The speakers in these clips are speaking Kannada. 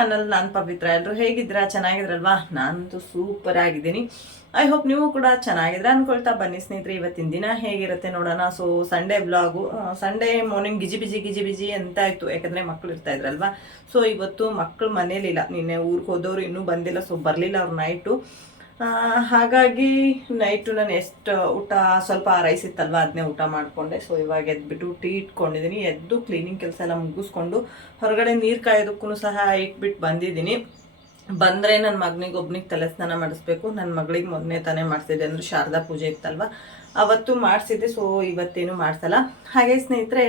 ಚಾನಲ್ ನಾನು ಪವಿತ್ರ. ಎಲ್ಲರೂ ಹೇಗಿದ್ದೀರಾ? ಚೆನ್ನಾಗಿದ್ರಲ್ವಾ? ನಾನಂತೂ ಸೂಪರ್ ಆಗಿದ್ದೀನಿ. ಐ ಹೋಪ್ ನೀವು ಕೂಡ ಚೆನ್ನಾಗಿದ್ರೆ ಅನ್ಕೊಳ್ತಾ ಬನ್ನಿ ಸ್ನೇಹಿತರೆ, ಇವತ್ತಿನ ದಿನ ಹೇಗಿರುತ್ತೆ ನೋಡೋಣ. So Sunday blog Sunday morning ಗಿಜಿ ಬಿಜಿ ಗಿಜಿ ಬಿಜಿ ಅಂತ ಆಯಿತು ಯಾಕಂದ್ರೆ ಮಕ್ಳು ಇರ್ತಾ ಇದ್ರಲ್ವಾ? ಸೊ ಇವತ್ತು ಮಕ್ಕಳು ಮನೇಲಿಲ್ಲ. ನಿನ್ನೆ ಊರಿಗೆ ಹೋದವ್ರು ಇನ್ನೂ ಬಂದಿಲ್ಲ. ಸೊ ಬರಲಿಲ್ಲ ಅವ್ರು ನೈಟು ಹಾಗಾಗಿ ನೈಟು ನಾನು ಎಷ್ಟು ಊಟ, ಸ್ವಲ್ಪ ರೈಸ್ ಇತ್ತಲ್ವ ಅದನ್ನೇ ಊಟ ಮಾಡಿಕೊಂಡೆ. ಸೊ ಇವಾಗ ಎದ್ಬಿಟ್ಟು ಟೀ ಇಟ್ಕೊಂಡಿದ್ದೀನಿ ಎದ್ದು ಕ್ಲೀನಿಂಗ್ ಕೆಲಸ ಎಲ್ಲ ಮುಗಿಸ್ಕೊಂಡು ಹೊರಗಡೆ ನೀರು ಕಾಯೋದಕ್ಕೂ ಸಹ ಇಟ್ಬಿಟ್ಟು ಬಂದಿದ್ದೀನಿ ಬಂದರೆ ನನ್ನ ಮಗನಿಗೆ ಒಬ್ನಿಗೆ ತಲೆ ಸ್ನಾನ ಮಾಡಿಸ್ಬೇಕು. ನನ್ನ ಮಗಳಿಗೆ ಮೊದಲನೇ ತಾನೇ ಮಾಡಿಸಿದ್ದೆ. ಅಂದ್ರೆ ಶಾರದಾ ಪೂಜೆ ಇತ್ತಲ್ವ? ಅವತ್ತು ಮಾಡಿಸಿದ್ದೆ. ಸೊ ಇವತ್ತೇನು ಮಾಡಿಸಲ್ಲ. ಹಾಗೆ ಸ್ನೇಹಿತರೆ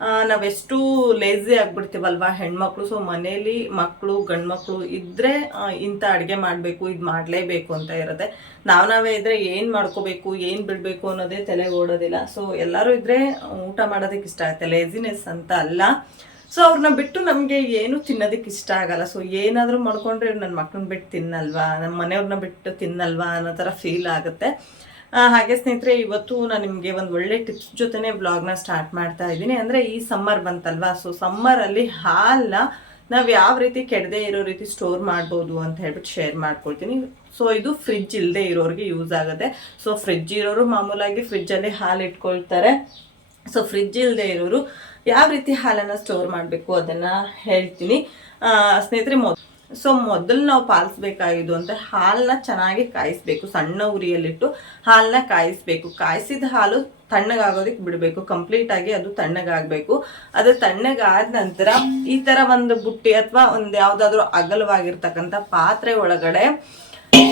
ನಾವೆಷ್ಟು ಲೇಝಿ ಆಗ್ಬಿಡ್ತೀವಲ್ವಾ? ಹೆಣ್ಮಕ್ಳು ಸೊ ಮನೇಲಿ ಮಕ್ಕಳು ಗಂಡ್ಮಕ್ಳು ಇದ್ರೆ ಆ, ಇಂಥ ಅಡುಗೆ ಮಾಡಬೇಕು ಇದು ಮಾಡಲೇಬೇಕು ಅಂತ ಇರುತ್ತೆ. ನಾವು ನಾವೇ ಇದ್ರೆ ಏನು ಮಾಡ್ಕೋಬೇಕು ಏನು ಬಿಡಬೇಕು ಅನ್ನೋದೇ ತಲೆ ಓಡೋದಿಲ್ಲ. ಸೊ ಎಲ್ಲರೂ ಇದ್ರೆ ಊಟ ಮಾಡೋದಕ್ಕೆ ಇಷ್ಟ ಆಗುತ್ತೆ. ಲೇಜಿನೆಸ್ ಅಂತ ಅಲ್ಲ. ಸೊ ಅವ್ರನ್ನ ಬಿಟ್ಟು ನಮಗೆ ಏನು ತಿನ್ನೋದಕ್ಕೆ ಇಷ್ಟ ಆಗಲ್ಲ. ಸೊ ಏನಾದರೂ ಮಾಡ್ಕೊಂಡ್ರೆ ನನ್ನ ಮಕ್ಕಳನ್ನ ಬಿಟ್ಟು ತಿನ್ನಲ್ವಾ? ನಮ್ಮ ಮನೆಯವ್ರನ್ನ ಬಿಟ್ಟು ತಿನ್ನಲ್ವಾ ಅನ್ನೋ ಥರ ಫೀಲ್ ಆಗುತ್ತೆ. ಹಾಗೆ ಸ್ನೇಹಿತರೆ, ಇವತ್ತು ನಾನು ನಿಮಗೆ ಒಂದು ಒಳ್ಳೆ ಟಿಪ್ಸ್ ಜೊತೆನೇ ವ್ಲಾಗ್ನ ಸ್ಟಾರ್ಟ್ ಮಾಡ್ತಾ ಇದ್ದೀನಿ. ಅಂದರೆ ಈ ಸಮ್ಮರ್ ಬಂತಲ್ವಾ? ಸೊ ಸಮ್ಮರಲ್ಲಿ ಹಾಲನ್ನ ನಾವು ಯಾವ ರೀತಿ ಕೆಡದೆ ಇರೋ ರೀತಿ ಸ್ಟೋರ್ ಮಾಡ್ಬೋದು ಅಂತ ಹೇಳ್ಬಿಟ್ಟು ಶೇರ್ ಮಾಡ್ಕೊಳ್ತೀನಿ. ಸೊ ಇದು ಫ್ರಿಜ್ ಇಲ್ಲದೆ ಇರೋರಿಗೆ ಯೂಸ್ ಆಗುತ್ತೆ. ಸೊ ಫ್ರಿಜ್ ಇರೋರು ಮಾಮೂಲಾಗಿ ಫ್ರಿಡ್ಜಲ್ಲಿ ಹಾಲು ಇಟ್ಕೊಳ್ತಾರೆ. ಸೊ ಫ್ರಿಡ್ಜ್ ಇಲ್ಲದೆ ಇರೋರು ಯಾವ ರೀತಿ ಹಾಲನ್ನು ಸ್ಟೋರ್ ಮಾಡಬೇಕು ಅದನ್ನು ಹೇಳ್ತೀನಿ. ಸ್ನೇಹಿತರೆ, ಮೊದ್ ಸೊ ಮೊದಲು ನಾವು ಪಾಲಿಸ್ಬೇಕಾಗಿದ್ದು ಅಂದರೆ ಹಾಲನ್ನ ಚೆನ್ನಾಗಿ ಕಾಯಿಸ್ಬೇಕು, ಸಣ್ಣ ಉರಿಯಲ್ಲಿಟ್ಟು ಹಾಲನ್ನ ಕಾಯಿಸ್ಬೇಕು. ಕಾಯಿಸಿದ ಹಾಲು ತಣ್ಣಗಾಗೋದಕ್ಕೆ ಬಿಡಬೇಕು ಕಂಪ್ಲೀಟ್ ಆಗಿ ಅದು ತಣ್ಣಗಾಗಬೇಕು. ಅದು ತಣ್ಣಗಾದ ನಂತರ ಈ ಥರ ಒಂದು ಬುಟ್ಟಿ ಅಥವಾ ಒಂದು ಯಾವುದಾದ್ರೂ ಅಗಲವಾಗಿರ್ತಕ್ಕಂಥ ಪಾತ್ರೆ ಒಳಗಡೆ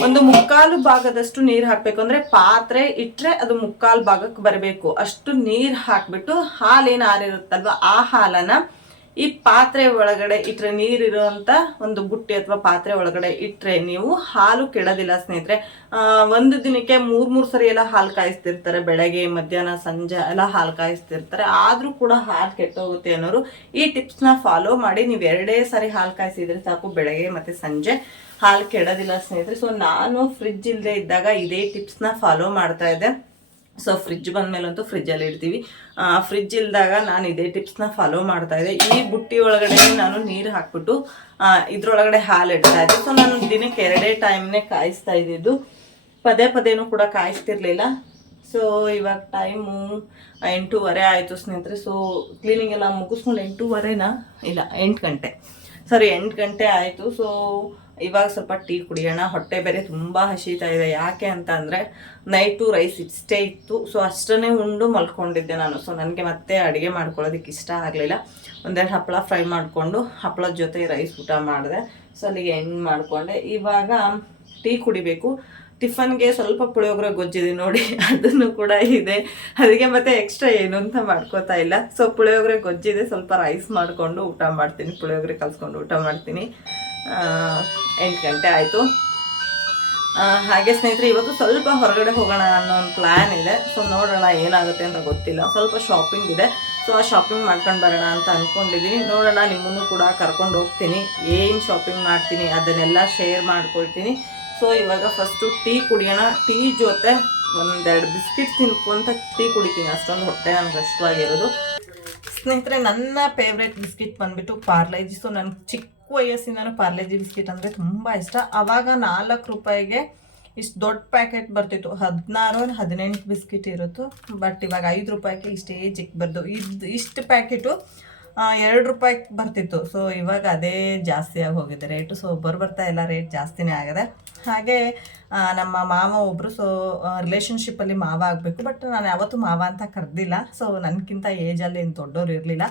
ಒಂದು ಮುಕ್ಕಾಲು ಭಾಗದಷ್ಟು ನೀರು ಹಾಕಬೇಕು. ಅಂದ್ರೆ ಪಾತ್ರೆ ಇಟ್ಟರೆ ಅದು ಮುಕ್ಕಾಲು ಭಾಗಕ್ಕೆ ಬರಬೇಕು. ಅಷ್ಟು ನೀರು ಹಾಕ್ಬಿಟ್ಟು ಹಾಲೇನು ಆರಿರುತ್ತಲ್ವ ಆ ಹಾಲನ್ನ ಈ ಪಾತ್ರೆ ಒಳಗಡೆ ಇಟ್ಟರೆ ನೀರಿರುವಂಥ ಒಂದು ಬುಟ್ಟಿ ಅಥವಾ ಪಾತ್ರೆ ಒಳಗಡೆ ಇಟ್ಟರೆ ನೀವು ಹಾಲು ಕೆಡೋದಿಲ್ಲ ಸ್ನೇಹಿತರೆ. ಒಂದು ದಿನಕ್ಕೆ ಮೂರು ಮೂರು ಸರಿ ಎಲ್ಲ ಹಾಲು ಕಾಯಿಸ್ತಿರ್ತಾರೆ. ಬೆಳಗ್ಗೆ, ಮಧ್ಯಾಹ್ನ, ಸಂಜೆ ಎಲ್ಲ ಹಾಲು ಕಾಯಿಸ್ತಿರ್ತಾರೆ. ಆದ್ರೂ ಕೂಡ ಹಾಲು ಕೆಟ್ಟೋಗುತ್ತೆ ಅನ್ನೋರು ಈ ಟಿಪ್ಸ್ನ ಫಾಲೋ ಮಾಡಿ. ನೀವು ಎರಡೇ ಸರಿ ಹಾಲು ಕಾಯಿಸಿದ್ರೆ ಸಾಕು. ಬೆಳಗ್ಗೆ ಮತ್ತೆ ಸಂಜೆ ಹಾಲು ಕೆಡೋದಿಲ್ಲ ಸ್ನೇಹಿತರೆ. ಸೊ ನಾನು ಫ್ರಿಜ್ ಇಲ್ಲದೆ ಇದ್ದಾಗ ಇದೇ ಟಿಪ್ಸ್ನ ಫಾಲೋ ಮಾಡ್ತಾ ಇದ್ದೆ. ಸೊ ಫ್ರಿಡ್ಜ್ ಬಂದಮೇಲಂತೂ ಫ್ರಿಜ್ಜಲ್ಲಿ ಇಡ್ತೀವಿ. ಫ್ರಿಜ್ ಇಲ್ದಾಗ ನಾನು ಇದೇ ಟಿಪ್ಸ್ನ ಫಾಲೋ ಮಾಡ್ತಾ ಇದ್ದೆ. ಈ ಬುಟ್ಟಿ ಒಳಗಡೆ ನಾನು ನೀರು ಹಾಕ್ಬಿಟ್ಟು ಇದ್ರೊಳಗಡೆ ಹಾಲು ಇಡ್ತಾ ಇದ್ದೆ. ಸೊ ನಾನು ದಿನಕ್ಕೆ ಎರಡೇ ಟೈಮ್ನೇ ಕಾಯಿಸ್ತಾ ಇದ್ದಿದ್ದು. ಪದೇ ಪದೇನೂ ಕೂಡ ಕಾಯಿಸ್ತಿರ್ಲಿಲ್ಲ. ಸೊ ಇವಾಗ ಟೈಮು ಎಂಟೂವರೆ ಆಯಿತು ಸ್ನೇಹಿತರೆ. ಸೊ ಕ್ಲೀನಿಂಗ್ ಎಲ್ಲ ಮುಗಿಸ್ಕೊಂಡು ಎಂಟೂವರೆನಾ? ಇಲ್ಲ, ಎಂಟು ಗಂಟೆ. ಸರಿ ಎಂಟು ಗಂಟೆ ಆಯಿತು. ಸೊ ಇವಾಗ ಸ್ವಲ್ಪ ಟೀ ಕುಡಿಯೋಣ. ಹೊಟ್ಟೆ ಬೇರೆ ತುಂಬ ಹಸಿತಾ ಇದೆ. ಯಾಕೆ ಅಂತ ಅಂದರೆ ನೈಟು ರೈಸ್ ಇಷ್ಟೇ ಇತ್ತು. ಸೊ ಅಷ್ಟನ್ನೇ ಉಂಡು ಮಲ್ಕೊಂಡಿದ್ದೆ ನಾನು. ಸೊ ನನಗೆ ಮತ್ತೆ ಅಡುಗೆ ಮಾಡ್ಕೊಳ್ಳೋದಕ್ಕೆ ಇಷ್ಟ ಆಗಲಿಲ್ಲ. ಒಂದೆರಡು ಹಪ್ಪಳ ಫ್ರೈ ಮಾಡಿಕೊಂಡು ಹಪ್ಪಳದ ಜೊತೆ ರೈಸ್ ಊಟ ಮಾಡಿದೆ. ಸೊ ಅಲ್ಲಿಗೆ ಎಂಡ್ ಮಾಡಿಕೊಂಡೆ. ಇವಾಗ ಟೀ ಕುಡಿಬೇಕು. ಟಿಫನ್ಗೆ ಸ್ವಲ್ಪ ಪುಳಿಯೋಗರೆ ಗೊಜ್ಜಿದೆ ನೋಡಿ. ಅದನ್ನು ಕೂಡ ಇದೆ. ಅದಕ್ಕೆ ಮತ್ತೆ ಎಕ್ಸ್ಟ್ರಾ ಏನು ಅಂತ ಮಾಡ್ಕೋತಾ ಇಲ್ಲ. ಸೊ ಪುಳಿಯೋಗರೆ ಗೊಜ್ಜಿದೆ. ಸ್ವಲ್ಪ ರೈಸ್ ಮಾಡಿಕೊಂಡು ಊಟ ಮಾಡ್ತೀನಿ. ಪುಳಿಯೋಗರೆ ಕಲ್ಸ್ಕೊಂಡು ಊಟ ಮಾಡ್ತೀನಿ. ಎಂಟು ಗಂಟೆ ಆಯಿತು. ಹಾಗೆ ಸ್ನೇಹಿತರೆ, ಇವತ್ತು ಸ್ವಲ್ಪ ಹೊರಗಡೆ ಹೋಗೋಣ ಅನ್ನೋ ಒಂದು ಪ್ಲ್ಯಾನ್ ಇದೆ. ಸೊ ನೋಡೋಣ ಏನಾಗುತ್ತೆ ಅಂತ ಗೊತ್ತಿಲ್ಲ. ಸ್ವಲ್ಪ ಶಾಪಿಂಗ್ ಇದೆ. ಸೊ ಆ ಶಾಪಿಂಗ್ ಮಾಡ್ಕೊಂಡು ಬರೋಣ ಅಂತ ಅಂದ್ಕೊಂಡಿದ್ದೀನಿ ನೋಡೋಣ, ನಿಮ್ಮನ್ನು ಕೂಡ ಕರ್ಕೊಂಡು ಹೋಗ್ತೀನಿ. ಏನು ಶಾಪಿಂಗ್ ಮಾಡ್ತೀನಿ ಅದನ್ನೆಲ್ಲ ಶೇರ್ ಮಾಡ್ಕೊಳ್ತೀನಿ. ಸೊ ಇವಾಗ ಫಸ್ಟು ಟೀ ಕುಡಿಯೋಣ. ಟೀ ಜೊತೆ ಒಂದೆರಡು ಬಿಸ್ಕಿಟ್ ತಿನ್ಕೊಂತ ಟೀ ಕುಡಿತೀನಿ. ಅಷ್ಟೊಂದು ಹೊಟ್ಟೆ ನನಗೆ ಅಷ್ಟವಾಗಿರೋದು ಸ್ನೇಹಿತರೆ, ನನ್ನ ಫೇವ್ರೆಟ್ ಬಿಸ್ಕಿಟ್ ಬಂದ್ಬಿಟ್ಟು ಪಾರ್ಲೈಜಿ ಸೊ ನನಗೆ ಚಿಕ್ಕ ವಯಸ್ಸಿಂದನೂ ಪಾರ್ಲೆಜಿ ಬಿಸ್ಕಿಟ್ ಅಂದರೆ ತುಂಬ ಇಷ್ಟ. ಆವಾಗ ನಾಲ್ಕು ರೂಪಾಯಿಗೆ ಇಷ್ಟು ದೊಡ್ಡ ಪ್ಯಾಕೆಟ್ ಬರ್ತಿತ್ತು. ಹದಿನಾರು ಹದಿನೆಂಟು ಬಿಸ್ಕಿಟ್ ಇರುತ್ತು. ಬಟ್ ಇವಾಗ ಐದು ರೂಪಾಯಿಗೆ ಇಷ್ಟೇ ಚಿಕ್ಕ ಬರ್ದು ಇದು ಇಷ್ಟು ಪ್ಯಾಕೆಟು ಎರಡು ರೂಪಾಯಿಗೆ ಬರ್ತಿತ್ತು. ಸೊ ಇವಾಗ ಅದೇ ಜಾಸ್ತಿ ಆಗಿ ಹೋಗಿದೆ ರೇಟು. ಸೊ ಬರ್ ಬರ್ತಾ ಇಲ್ಲ, ರೇಟ್ ಜಾಸ್ತಿನೇ ಆಗಿದೆ. ಹಾಗೆ ನಮ್ಮ ಮಾವ ಒಬ್ಬರು ಸೊ ರಿಲೇಷನ್ಶಿಪ್ಪಲ್ಲಿ ಮಾವ ಆಗಬೇಕು. ಬಟ್ ನಾನು ಯಾವತ್ತೂ ಮಾವ ಅಂತ ಕರೆದಿಲ್ಲ. ಸೊ ನನಗಿಂತ ಏಜಲ್ಲಿ ಏನು ದೊಡ್ಡವ್ರು ಇರಲಿಲ್ಲ.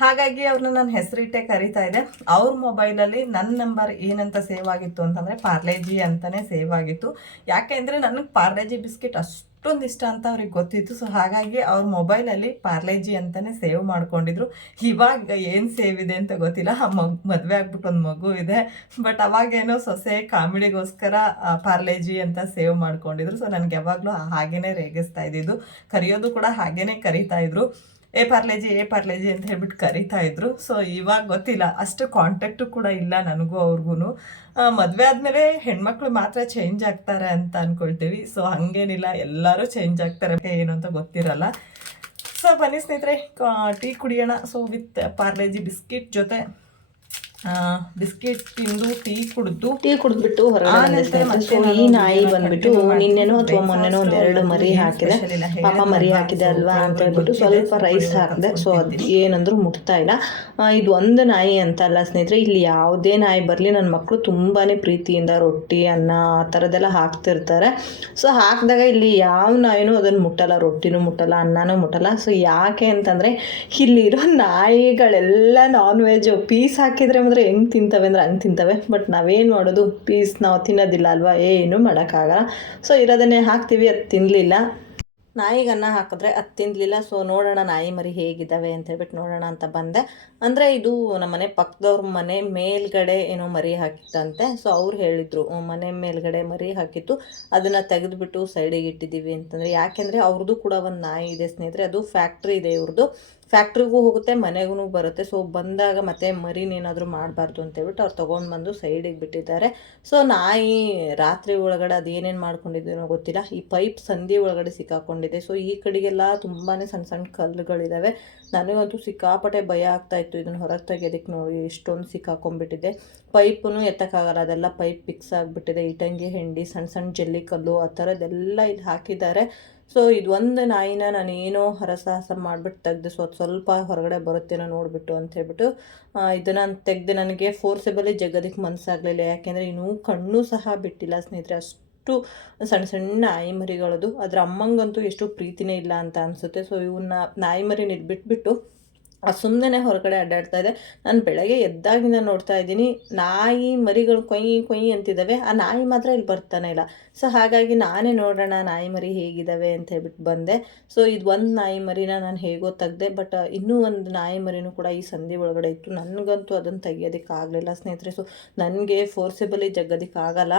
ಹಾಗಾಗಿ ಅವ್ರನ್ನ ನಾನು ಹೆಸರಿಟ್ಟೆ ಕರಿತಾ ಇದ್ದೆ. ಅವ್ರ ಮೊಬೈಲಲ್ಲಿ ನನ್ನ ನಂಬರ್ ಏನಂತ ಸೇವ್ ಆಗಿತ್ತು ಅಂತಂದರೆ ಪಾರ್ಲೆಜಿ ಅಂತಲೇ ಸೇವ್ ಆಗಿತ್ತು. ಯಾಕೆ ಅಂದರೆ ನನಗೆ ಪಾರ್ಲೆಜಿ ಬಿಸ್ಕೆಟ್ ಅಷ್ಟೊಂದು ಇಷ್ಟ ಅಂತ ಅವ್ರಿಗೆ ಗೊತ್ತಿತ್ತು. ಸೊ ಹಾಗಾಗಿ ಅವ್ರ ಮೊಬೈಲಲ್ಲಿ ಪಾರ್ಲೇಜಿ ಅಂತಲೇ ಸೇವ್ ಮಾಡ್ಕೊಂಡಿದ್ರು. ಇವಾಗ ಏನು ಸೇವ್ ಇದೆ ಅಂತ ಗೊತ್ತಿಲ್ಲ. ಆ ಮಗ್, ಮದುವೆ ಆಗ್ಬಿಟ್ಟು ಒಂದು ಮಗು ಇದೆ. ಬಟ್ ಅವಾಗೇನೋ ಸೊಸೆ ಕಾಮಿಡಿಗೋಸ್ಕರ ಪಾರ್ಲೇಜಿ ಅಂತ ಸೇವ್ ಮಾಡ್ಕೊಂಡಿದ್ರು. ಸೊ ನನಗೆ ಯಾವಾಗಲೂ ಹಾಗೇ ರೇಗಿಸ್ತಾ ಇದ್ದಿದ್ದು. ಕರೆಯೋದು ಕೂಡ ಹಾಗೇ ಕರಿತಾ ಇದ್ರು. ಏ ಪಾರ್ಲೇಜಿ ಏ ಪಾರ್ಲೇಜಿ ಅಂತ ಹೇಳ್ಬಿಟ್ಟು ಕರಿತಾ ಇದ್ರು. ಸೊ ಇವಾಗ ಗೊತ್ತಿಲ್ಲ. ಅಷ್ಟು ಕಾಂಟ್ಯಾಕ್ಟು ಕೂಡ ಇಲ್ಲ ನನಗೂ ಅವ್ರಿಗೂ ಮದುವೆ ಆದಮೇಲೆ ಹೆಣ್ಮಕ್ಳು ಮಾತ್ರ ಚೇಂಜ್ ಆಗ್ತಾರೆ ಅಂತ ಅನ್ಕೊಳ್ತೀವಿ. ಸೊ ಹಂಗೇನಿಲ್ಲ. ಎಲ್ಲರೂ ಚೇಂಜ್ ಆಗ್ತಾರೆ. ಏನು ಅಂತ ಗೊತ್ತಿರಲ್ಲ. ಸೊ ಬನ್ನಿ ಸ್ನೇಹಿತರೆ ಟೀ ಕುಡಿಯೋಣ. ಸೊ ವಿತ್ ಪಾರ್ಲೇಜಿ ಬಿಸ್ಕಿಟ್ ಜೊತೆ. ಬಿಸ್ಕೆಟ್ ತಿಂದು ಟೀ ಕುಡಿದು ಟೀ ಕುಡಿದ್ಬಿಟ್ಟು ಹೊರಗಡೆ ಈ ನಾಯಿ ಬಂದ್ಬಿಟ್ಟು ನಿನ್ನೆನೋ ಅಥವಾ ಮೊನ್ನೆನೋ ಒಂದೆರಡು ಮರಿ ಹಾಕಿದೆ. ಪಾಪ ಮರಿ ಹಾಕಿದೆ ಅಲ್ವಾ ಅಂತ ಹೇಳ್ಬಿಟ್ಟು ಸ್ವಲ್ಪ ರೈಸ್ ಹಾಕಿದೆ. ಸೊ ಅದು ಏನಂದ್ರು ಮುಟ್ತಾ ಇಲ್ಲ. ಇದು ಒಂದು ನಾಯಿ ಅಂತ ಅಲ್ಲ ಸ್ನೇಹಿತರೆ ಇಲ್ಲಿ ಯಾವುದೇ ನಾಯಿ ಬರಲಿ ನನ್ನ ಮಕ್ಕಳು ತುಂಬಾ ಪ್ರೀತಿಯಿಂದ ರೊಟ್ಟಿ ಅನ್ನ ಆ ಥರದ್ದೆಲ್ಲ ಹಾಕ್ತಿರ್ತಾರೆ. ಸೊ ಹಾಕಿದಾಗ ಇಲ್ಲಿ ಯಾವ ನಾಯಿನೂ ಅದನ್ನು ಮುಟ್ಟಲ್ಲ ರೊಟ್ಟಿನೂ ಮುಟ್ಟಲ್ಲ ಅನ್ನನೂ ಮುಟ್ಟಲ್ಲ. ಸೊ ಯಾಕೆ ಅಂತಂದರೆ ಇಲ್ಲಿರೋ ನಾಯಿಗಳೆಲ್ಲ ನಾನ್ ವೆಜ್ ಪೀಸ್ ಹಾಕಿದ್ರೆ ಮಾತ್ರ ಹೆಂಗೆ ತಿಂತವೆ ಅಂದರೆ ಹಂಗೆ ತಿಂತವೆ. ಬಟ್ ನಾವೇನು ಮಾಡೋದು? ಪೀಸ್ ನಾವು ತಿನ್ನೋದಿಲ್ಲ ಅಲ್ವಾ? ಏನು ಮಾಡೋಕ್ಕಾಗಲ್ಲ. ಸೊ ಇರೋದನ್ನೇ ಹಾಕ್ತೀವಿ, ಅದು ತಿನ್ನಲಿಲ್ಲ ನಾಯಿಗೆ ಅನ್ನ ಹಾಕಿದ್ರೆ ಅದು ತಿನ್ನಲಿಲ್ಲ ಸೊ ನೋಡೋಣ ನಾಯಿ ಮರಿ ಹೇಗಿದ್ದಾವೆ ಅಂತ ಹೇಳ್ಬಿಟ್ಟು ನೋಡೋಣ ಅಂತ ಬಂದೆ. ಅಂದರೆ ಇದು ನಮ್ಮ ಮನೆ ಪಕ್ಕದವ್ರ ಮನೆ ಮೇಲ್ಗಡೆ ಏನೋ ಮರಿ ಹಾಕಿತ್ತಂತೆ. ಸೊ ಅವ್ರು ಹೇಳಿದರು ಮನೆ ಮೇಲ್ಗಡೆ ಮರಿ ಹಾಕಿತ್ತು. ಅದನ್ನು ತೆಗೆದುಬಿಟ್ಟು ಸೈಡಿಗೆ ಇಟ್ಟಿದ್ದೀವಿ ಅಂತಂದರೆ ಯಾಕೆಂದರೆ ಅವ್ರದ್ದು ಕೂಡ ಒಂದು ನಾಯಿ ಇದೆ ಸ್ನೇಹಿತರೆ. ಅದು ಫ್ಯಾಕ್ಟ್ರಿ ಇದೆ ಇವ್ರದ್ದು ಫ್ಯಾಕ್ಟ್ರಿಗೂ ಹೋಗುತ್ತೆ, ಮನೆಗೂ ಬರುತ್ತೆ. ಸೊ ಬಂದಾಗ ಮತ್ತೆ ಮರಿನೇನಾದರೂ ಮಾಡಬಾರ್ದು ಅಂತೇಳ್ಬಿಟ್ಟು ಅವ್ರು ತೊಗೊಂಡು ಬಂದು ಸೈಡಿಗೆ ಬಿಟ್ಟಿದ್ದಾರೆ. ಸೊ ನಾಯಿ ರಾತ್ರಿ ಒಳಗಡೆ ಅದು ಏನೇನು ಮಾಡ್ಕೊಂಡಿದ್ದೀನೋ ಗೊತ್ತಿಲ್ಲ. ಈ ಪೈಪ್ ಸಂಧಿ ಒಳಗಡೆ ಸಿಕ್ಕಾಕೊಂಡಿದೆ. ಸೊ ಈ ಕಡೆಗೆಲ್ಲ ತುಂಬಾ ಸಣ್ಣ ಸಣ್ಣ ಕಲ್ಲುಗಳಿದ್ದಾವೆ ನನಗಂತೂ ಸಿಕ್ಕಾಪಟ್ಟೆ ಭಯ ಆಗ್ತಾ ಇತ್ತು. ಇದನ್ನು ಹೊರಗೆ ತೆಗೆಯೋದಕ್ಕೆ ನೋಡಿ ಇಷ್ಟೊಂದು ಸಿಕ್ಕಾಕೊಂಡ್ಬಿಟ್ಟಿದೆ ಪೈಪನ್ನು ಎತ್ತಕ್ಕಾಗಲ್ಲ. ಅದೆಲ್ಲ ಪೈಪ್ ಫಿಕ್ಸ್ ಆಗಿಬಿಟ್ಟಿದೆ. ಇಟಂಗಿ ಹೆಂಡಿ ಸಣ್ಣ ಸಣ್ಣ ಜಲ್ಲಿ ಕಲ್ಲು ಆ ಥರದ್ದೆಲ್ಲ ಇದು ಹಾಕಿದ್ದಾರೆ. ಸೊ ಇದು ಒಂದು ನಾಯಿನ ನಾನು ಏನೋ ಹರಸಾಹಸ ಮಾಡಿಬಿಟ್ಟು ತೆಗ್ದು ಸೊ ಅದು ಸ್ವಲ್ಪ ಹೊರಗಡೆ ಬರುತ್ತೇನೋ ನೋಡಿಬಿಟ್ಟು ಅಂತ ಹೇಳ್ಬಿಟ್ಟು ಇದನ್ನು ತೆಗೆದು ನನಗೆ ಫೋರ್ಸೆಬಲಿ ಜಗದಕ್ಕೆ ಮನಸ್ಸಾಗಲಿಲ್ಲ ಯಾಕೆಂದರೆ ಇನ್ನೂ ಕಣ್ಣು ಸಹ ಬಿಟ್ಟಿಲ್ಲ ಸ್ನೇಹಿತರೆ. ಅಷ್ಟು ಸಣ್ಣ ಸಣ್ಣ ನಾಯಿ ಮರಿಗಳದು ಅದ್ರ ಅಮ್ಮಂಗಂತೂ ಎಷ್ಟು ಪ್ರೀತಿನೇ ಇಲ್ಲ ಅಂತ ಅನಿಸುತ್ತೆ. ಸೊ ಇವನ್ನ ನಾಯಿ ಮರಿನ ಬಿಟ್ಬಿಟ್ಟು ಸುಮ್ಮನೆ ಹೊರಗಡೆ ಅಡ್ಡಾಡ್ತಾ ಇದೆ. ನಾನು ಬೆಳಗ್ಗೆ ಎದ್ದಾಗಿಂದ ನೋಡ್ತಾ ಇದ್ದೀನಿ ನಾಯಿ ಮರಿಗಳು ಕೊಯ್ ಕೊಯ್ ಅಂತಿದ್ದಾವೆ. ಆ ನಾಯಿ ಮಾತ್ರ ಇಲ್ಲಿ ಬರ್ತಾನೆ ಇಲ್ಲ. ಸೊ ಹಾಗಾಗಿ ನಾನೇ ನೋಡೋಣ ನಾಯಿ ಮರಿ ಹೇಗಿದ್ದಾವೆ ಅಂತ ಹೇಳ್ಬಿಟ್ಟು ಬಂದೆ. ಸೊ ಇದು ಒಂದು ನಾಯಿ ಮರಿನ ನಾನು ಹೇಗೋ ತೆಗ್ದೆ ಬಟ್ ಇನ್ನೂ ಒಂದು ನಾಯಿ ಮರಿನೂ ಕೂಡ ಈ ಸಂಧಿ ಒಳಗಡೆ ಇತ್ತು. ನನಗಂತೂ ಅದನ್ನು ತೆಗಿಯೋದಕ್ಕೆ ಆಗಲಿಲ್ಲ ಸ್ನೇಹಿತರೆ. ಸೊ ನನಗೆ ಫೋರ್ಸೆಬಲಿ ಜಗ್ಗೋದಕ್ಕೆ ಆಗಲ್ಲ.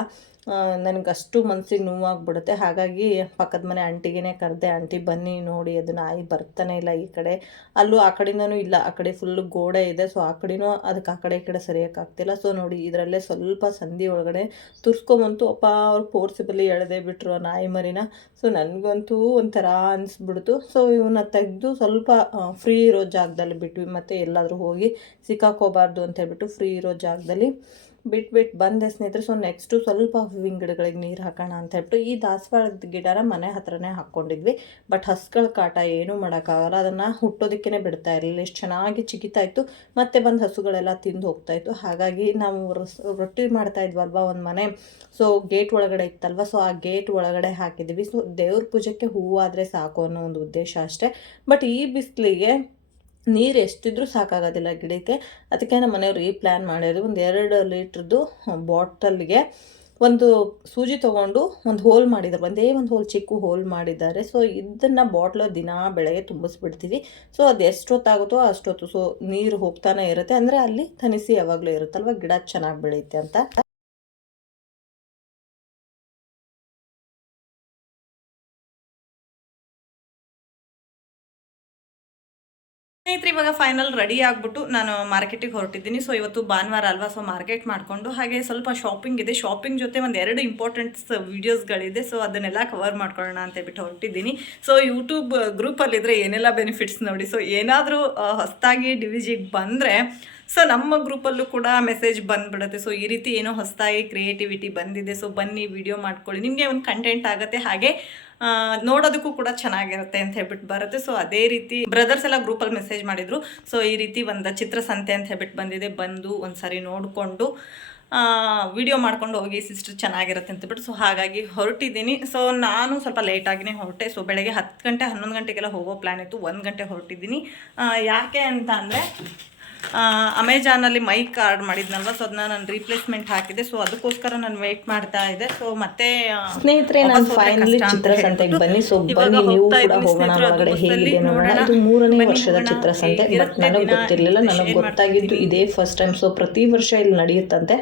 ನನಗೆ ಅಷ್ಟು ಮನಸ್ಸಿಗೆ ನೋವಾಗ್ಬಿಡುತ್ತೆ. ಹಾಗಾಗಿ ಪಕ್ಕದ ಮನೆ ಆಂಟಿಗೆ ಕರೆದೆ, ಆಂಟಿ, ಬನ್ನಿ ನೋಡಿ, ಅದು ನಾಯಿ ಬರ್ತಾನೆ ಇಲ್ಲ ಈ ಕಡೆ. ಅಲ್ಲೂ ಆ ಕಡೆಯಿಂದನೂ ಇಲ್ಲ. ಆ ಕಡೆ ಫುಲ್ಲು ಗೋಡೆ ಇದೆ. ಸೊ ಆ ಕಡೆನೂ ಅದಕ್ಕೆ ಆ ಕಡೆ ಈ ಕಡೆ ಸರಿಯಕ್ಕಾಗ್ತಿಲ್ಲ ಸೊ ನೋಡಿ, ಇದರಲ್ಲೇ ಸ್ವಲ್ಪ ಸಂಧಿ ಒಳಗಡೆ ತುರ್ಸ್ಕೊಂಬಂತು, ಅಪ್ಪ, ಅವ್ರು ಫೋರ್ಸಿಬಲಿ ಎಳೆದೇ ಬಿಟ್ಟರು ಆ ನಾಯಿ ಮರಿನ. ಸೊ ನನಗಂತೂ ಒಂಥರ ಅನಿಸ್ಬಿಡ್ತು. ಸೊ ಇವನ್ನ ತೆಗೆದು ಸ್ವಲ್ಪ ಫ್ರೀ ಇರೋ ಜಾಗದಲ್ಲಿ ಬಿಟ್ವಿ. ಮತ್ತು ಎಲ್ಲಾದರೂ ಹೋಗಿ ಸಿಕ್ಕಾಕೋಬಾರ್ದು ಅಂತ ಹೇಳ್ಬಿಟ್ಟು ಫ್ರೀ ಇರೋ ಜಾಗದಲ್ಲಿ. ಬಿಟ್ಬಿಟ್ಟು ಬಂದೆ ಸ್ನೇಹಿತರೆ. ಸೊ ನೆಕ್ಸ್ಟು ಸ್ವಲ್ಪ ಹೂವಿನ ಗಿಡಗಳಿಗೆ ನೀರು ಹಾಕೋಣ ಅಂತ ಹೇಳ್ಬಿಟ್ಟು ಈ ದಾಸವಾಳದ ಗಿಡನ ಮನೆ ಹತ್ರನೇ ಹಾಕ್ಕೊಂಡಿದ್ವಿ. ಬಟ್ ಹಸ್ಗಳ ಕಾಟ ಏನೂ ಮಾಡೋಕ್ಕಾಗಲ್ಲ. ಅದನ್ನು ಹುಟ್ಟೋದಕ್ಕೇ ಬಿಡ್ತಾ ಇರಲಿಲ್ಲ. ಎಷ್ಟು ಚೆನ್ನಾಗಿ ಚಿಗಿತಾ ಇತ್ತು. ಮತ್ತೆ ಬಂದು ಹಸುಗಳೆಲ್ಲ ತಿಂದು ಹೋಗ್ತಾ ಇತ್ತು. ಹಾಗಾಗಿ ನಾವು ರೊಟ್ಟಿ ಮಾಡ್ತಾ ಇದ್ವಲ್ವ ಒಂದು ಮನೆ. ಸೊ ಗೇಟ್ ಒಳಗಡೆ ಇತ್ತಲ್ವ? ಸೊ ಆ ಗೇಟ್ ಒಳಗಡೆ ಹಾಕಿದ್ವಿ. ಸೊ ದೇವ್ರ ಪೂಜೆಗೆ ಹೂವಾದರೆ ಸಾಕು ಅನ್ನೋ ಒಂದು ಉದ್ದೇಶ ಅಷ್ಟೇ. ಬಟ್ ಈ ಬಿಸಿಲಿಗೆ ನೀರು ಎಷ್ಟಿದ್ರೂ ಸಾಕಾಗೋದಿಲ್ಲ ಗಿಡಕ್ಕೆ. ಅದಕ್ಕೆ ನಮ್ಮ ಮನೆಯವ್ರು ಈ ಪ್ಲ್ಯಾನ್ ಮಾಡ್ಯಾರು ಒಂದು ಎರಡು ಲೀಟ್ರದ್ದು ಬಾಟಲ್ಗೆ ಒಂದು ಸೂಜಿ ತೊಗೊಂಡು ಒಂದು ಹೋಲ್ ಮಾಡಿದ್ದಾರೆ. ಒಂದೇ ಒಂದು ಹೋಲ್ ಚಿಕ್ಕ ಹೋಲ್ ಮಾಡಿದ್ದಾರೆ. ಸೊ ಇದನ್ನು ಬಾಟ್ಲ ದಿನ ಬೆಳಗ್ಗೆ ತುಂಬಿಸ್ಬಿಡ್ತೀವಿ. ಸೊ ಅದು ಎಷ್ಟೊತ್ತಾಗುತ್ತೋ ಅಷ್ಟೊತ್ತು. ಸೊ ನೀರು ಹೋಗ್ತಾನೆ ಇರುತ್ತೆ. ಅಂದರೆ ಅಲ್ಲಿ ತನಿಸಿ ಯಾವಾಗಲೂ ಇರುತ್ತಲ್ವ? ಗಿಡ ಚೆನ್ನಾಗಿ ಬೆಳೆಯುತ್ತೆ ಅಂತ. ಸ್ನೇಹಿತರೆ, ಇವಾಗ ಫೈನಲ್ ರೆಡಿ ಆಗಿಬಿಟ್ಟು ನಾನು ಮಾರ್ಕೆಟಿಗೆ ಹೊರಟಿದ್ದೀನಿ. ಸೊ ಇವತ್ತು ಭಾನುವಾರ ಅಲ್ವಾ ಸೊ ಮಾರ್ಕೆಟ್ ಮಾಡಿಕೊಂಡು, ಹಾಗೆ ಸ್ವಲ್ಪ ಶಾಪಿಂಗ್ ಇದೆ. ಶಾಪಿಂಗ್ ಜೊತೆ ಒಂದು ಎರಡು ಇಂಪಾರ್ಟೆಂಟ್ಸ್ ವೀಡಿಯೋಸ್ಗಳಿದೆ ಸೊ ಅದನ್ನೆಲ್ಲ ಕವರ್ ಮಾಡ್ಕೊಳ್ಳೋಣ ಅಂತ ಹೇಳ್ಬಿಟ್ಟು ಹೊರಟಿದ್ದೀನಿ. ಸೊ ಯೂಟ್ಯೂಬ್ ಗ್ರೂಪಲ್ಲಿದ್ದರೆ ಏನೆಲ್ಲ ಬೆನಿಫಿಟ್ಸ್ ನೋಡಿ. ಸೊ ಏನಾದರೂ ಹೊಸದಾಗಿ ಡಿವಿಜಿಗೆ ಬಂದರೆ ಸೊ ನಮ್ಮ ಗ್ರೂಪಲ್ಲೂ ಕೂಡ ಮೆಸೇಜ್ ಬಂದ್ಬಿಡುತ್ತೆ. ಸೊ ಈ ರೀತಿ ಏನೋ ಹೊಸದಾಗಿ ಕ್ರಿಯೇಟಿವಿಟಿ ಬಂದಿದೆ. ಸೊ ಬನ್ನಿ ವಿಡಿಯೋ ಮಾಡ್ಕೊಳ್ಳಿ. ನಿಮಗೆ ಒಂದು ಕಂಟೆಂಟ್ ಆಗುತ್ತೆ. ಹಾಗೆ ನೋಡೋದಕ್ಕೂ ಕೂಡ ಚೆನ್ನಾಗಿರುತ್ತೆ ಅಂತ ಹೇಳ್ಬಿಟ್ಟು ಬರುತ್ತೆ. ಸೊ ಅದೇ ರೀತಿ ಬ್ರದರ್ಸ್ ಎಲ್ಲ ಗ್ರೂಪಲ್ಲಿ ಮೆಸೇಜ್ ಮಾಡಿದ್ರು. ಸೊ ಈ ರೀತಿ ಒಂದು ಚಿತ್ರಸಂತೆ ಅಂತ ಹೇಳ್ಬಿಟ್ಟು ಬಂದಿದೆ. ಬಂದು ಒಂದ್ಸರಿ ನೋಡಿಕೊಂಡು ವಿಡಿಯೋ ಮಾಡ್ಕೊಂಡು ಹೋಗಿ ಸಿಸ್ಟರ್ ಚೆನ್ನಾಗಿರುತ್ತೆ ಅಂತ ಬಿಟ್ಟು ಸೊ ಹಾಗಾಗಿ ಹೊರಟಿದ್ದೀನಿ. ಸೊ ನಾನು ಸ್ವಲ್ಪ ಲೇಟಾಗಿನೇ ಹೊರಟೆ. ಸೊ ಬೆಳಗ್ಗೆ ಹತ್ತು ಗಂಟೆ ಹನ್ನೊಂದು ಗಂಟೆಗೆಲ್ಲ ಹೋಗೋ ಪ್ಲ್ಯಾನ್ ಇತ್ತು. ಒಂದು ಗಂಟೆ ಹೊರಟಿದ್ದೀನಿ. ಯಾಕೆ ಅಂತ ಅಂದರೆ ಅಮೆಜಾನಲ್ಲಿ ಮೈಕ್ ಆರ್ಡರ್ ಮಾಡಿದ್ನಲ್ವ? ಸೊ ಅದನ್ನ ನಾನು ರೀಪ್ಲೇಸ್ಮೆಂಟ್ ಹಾಕಿದೆ. ಸೊ ಅದಕ್ಕೋಸ್ಕರ ನಾನು ವೇಟ್ ಮಾಡ್ತಾ ಇದ್ದೆ. ಸೊ ಮತ್ತೆ ಸ್ನೇಹಿತರೆ ನಾನು ಫೈನಲಿ ಚಿತ್ರಸಂತೆಗೆ ಬನ್ನಿ. ಸೊ ಬನ್ನಿ ನೀವು ಕೂಡ ಹೋಗೋಣ ಒಳಗಡೆ ಹೇಗಿದೆ ನೋಡೋಣ. ಇದು ಮೂರನೇ ವರ್ಷದ ಚಿತ್ರಸಂತೆ ಬಟ್ ನನಗೆ ಗೊತ್ತಿರಲಿಲ್ಲ ನನಗೆ ಗೊತ್ತಾಗಿದ್ದು. ಇದೇ ಫಸ್ಟ್ ಟೈಮ್ ಸೊ ಪ್ರತಿ ವರ್ಷ ಇಲ್ಲಿ ನಡೆಯುತ್ತಂತೆ.